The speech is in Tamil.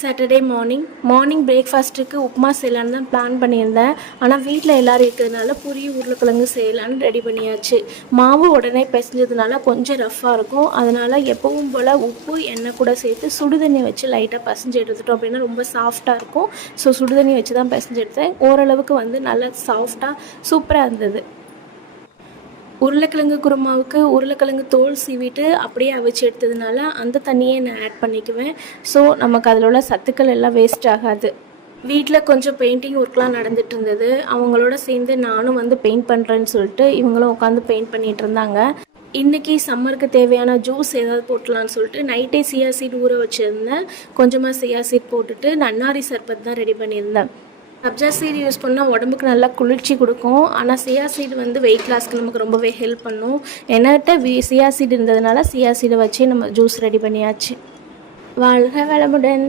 சாட்டர்டே மார்னிங் பிரேக்ஃபாஸ்ட்டுக்கு உப்புமா செய்யலான்னு தான் பிளான் பண்ணியிருந்தேன். ஆனால் வீட்டில் எல்லோரும் இருக்கிறதுனால பூரி உருளைக்கிழங்கு செய்யலான்னு ரெடி பண்ணியாச்சு. மாவு உடனே பிசைஞ்சதுனால கொஞ்சம் ரஃப்பாக இருக்கும். அதனால் எப்பவும் போல் உப்பு எண்ணெய் கூட சேர்த்து சுடுதண்ணி வச்சு லைட்டாக பிசைஞ்சு எடுத்துட்டோம் அப்படின்னா ரொம்ப சாஃப்டாக இருக்கும். ஸோ சுடுதண்ணி வச்சு தான் பிசைஞ்சு எடுத்தேன். ஓரளவுக்கு நல்லா சாஃப்டாக சூப்பராக இருந்தது. உருளைக்கிழங்கு குருமாவுக்கு உருளைக்கிழங்கு தோல் சீவிட்டு அப்படியே அவிச்சு எடுத்ததுனால அந்த தண்ணியை நான் ஆட் பண்ணிக்குவேன். ஸோ நமக்கு அதில் உள்ள சத்துக்கள் எல்லாம் வேஸ்ட் ஆகாது. வீட்டில் கொஞ்சம் பெயிண்டிங் ஒர்க்லாம் நடந்துகிட்டு இருந்தது. அவங்களோட சேர்ந்து நானும் பெயிண்ட் பண்ணுறேன்னு சொல்லிட்டு இவங்களும் உட்காந்து பெயிண்ட் பண்ணிகிட்டு இருந்தாங்க. இன்றைக்கி சம்மருக்கு தேவையான ஜூஸ் ஏதாவது போட்டலான்னு சொல்லிட்டு நைட்டே சியா சீட் ஊற வச்சுருந்தேன். கொஞ்சமாக சியா சீட் போட்டுட்டு நன்னாரி சர்பத் தான் ரெடி பண்ணியிருந்தேன். சப்ஜா சீடு யூஸ் பண்ணால் உடம்புக்கு நல்லா குளிர்ச்சி கொடுக்கும். ஆனால் சியா சீடு வெயிட் லாஸ்க்கு நமக்கு ரொம்பவே ஹெல்ப் பண்ணும். என்கிட்ட சியா சீடு இருந்ததுனால சியா சீடை வச்சு நம்ம ஜூஸ் ரெடி பண்ணியாச்சு. வாழ்க வளமுடன்.